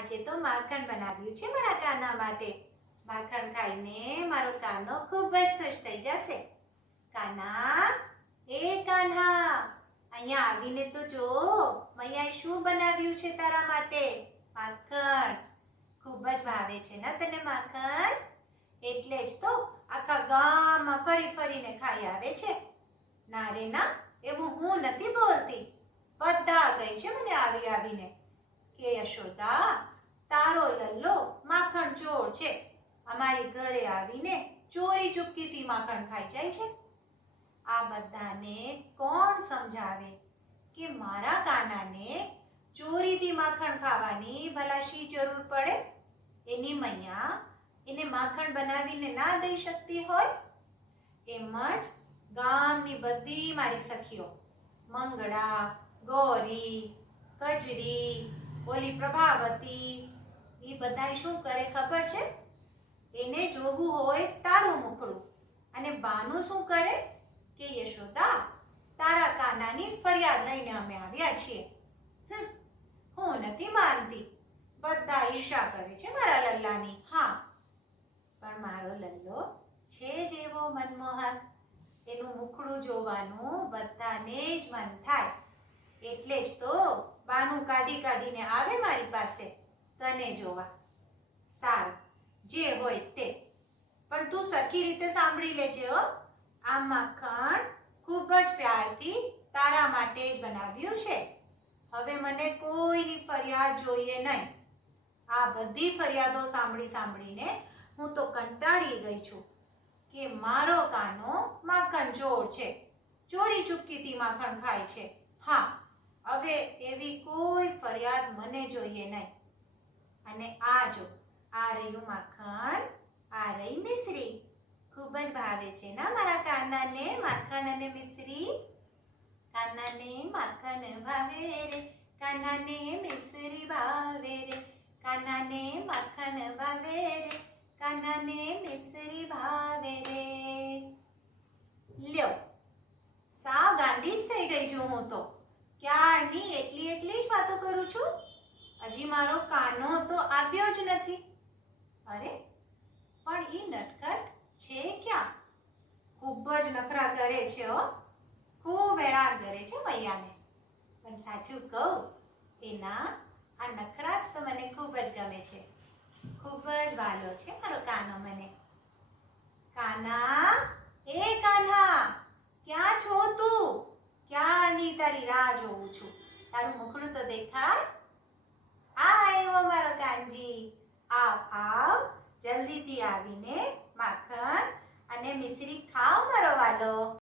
આજે તો માખણ બનાવ્યું છે મારા કાના માટે. માખણ ખાઈને મારો કાનો ખૂબ જ ખુશ થઈ જશે. કાના, એ કાના, અહીંયા આવીને તો જો, મૈયાએ શું બનાવ્યું છે તારા માટે? માખણ. ખૂબ જ ભાવે છે ને તને માખણ? એટલે જ તો આખા ગામમાં ફરી ફરીને ખાઈ આવે છે. ના રે ના, એવું હું નથી બોલતી. બધા કહે છે મને આવી આવીને. કે યશોદા, તારો લલ્લો માખણ ચોર છે. અમારી ઘરે આવીને ચોરી ચૂપકીથી માખણ ખાઈ જાય છે. આ બધાને કોણ સમજાવે કે મારા કાનાને ચોરીથી માખણ ખાવાની ભલા શી જરૂર પડે? એની મૈયા એને માખણ બનાવીને ના દઈ શકતી હોય? એમ જ ગામની બધી મારી સખીઓ મંગળા, ગૌરી, કજરી ઓલી પ્રભાવતી એ બધાય શું કરે ખબર છે? એને જોવું હોય તારું મુખડું. અને બાનું શું કરે? કે યશોદા, તારા કાનાની ફરિયાદ લઈને અમે આવ્યા છીએ. હું નથી માનતી. બધા ઈર્ષા કરે છે મારા લલ્લાની. હા. પણ મારો લલ્લો છે જ એવો મનમોહક. એનું મુખડું જોવાનું બધાને જ મન થાય. એટલે જ તો કાઢી કાઢીને આવે મારી પાસે? તને જોવા. સારું. જે હોય તે. પણ તું સરખી રીતે સાંભળી લેજે, હો. આ મખણ ખૂબ જ પ્યારથી તારા માટે જ બનાવ્યું છે. હવે મને કોઈની ફરિયાદ જોઈએ નહીં. આ બધી ફરિયાદો સાંભળી સાંભળીને હું તો કંટાળી ગઈ છું કે મારો કાનો માખણ ચોર છે. ચોરી ચૂપકીથી માખણ ખાય છે. હા હવે એવી કોઈ ફરિયાદ મને જોઈએ નહીં. અને આ જો, આ રહ્યું માખણ આ રહી મિશ્રી. ખૂબ જ ભાવે છે ના મારા કાનાને માખણ અને મિશ્રી? કાનાને માખણ ભાવે રે, કાનાને મિશ્રી ભાવે રે, કાનાને માખણ ભાવે રે, કાનાને મિશ્રી ભાવે રે. લ્યો, સાવ ગાંડી જ થઈ ગઈ છું હું તો ક્યારની એટલી એટલી જ વાતો કરું છું? હજી મારો કાનો તો આવ્યો જ નથી. અરે, પણ એ નટખટ છે ક્યાં? ખૂબ જ નખરા કરે છે હો. ખૂબ હેરાન કરે છે મૈયાને. પણ સાચું કહું, એના આ નખરા જ તો મને ખૂબ જ ગમે છે. ખૂબ જ વાલો છે મારો કાનો મને. કાના? એ કાના, ક્યાં છો તું? ક્યારની તારી રાહ જોઉં છું? તારું મુખડું તો દેખાડ આ આવ્યો મારો કાનજી. આવ આવ. જલ્દીથી આવીને માખણ અને મિશ્રી ખાવ મારો વાલો.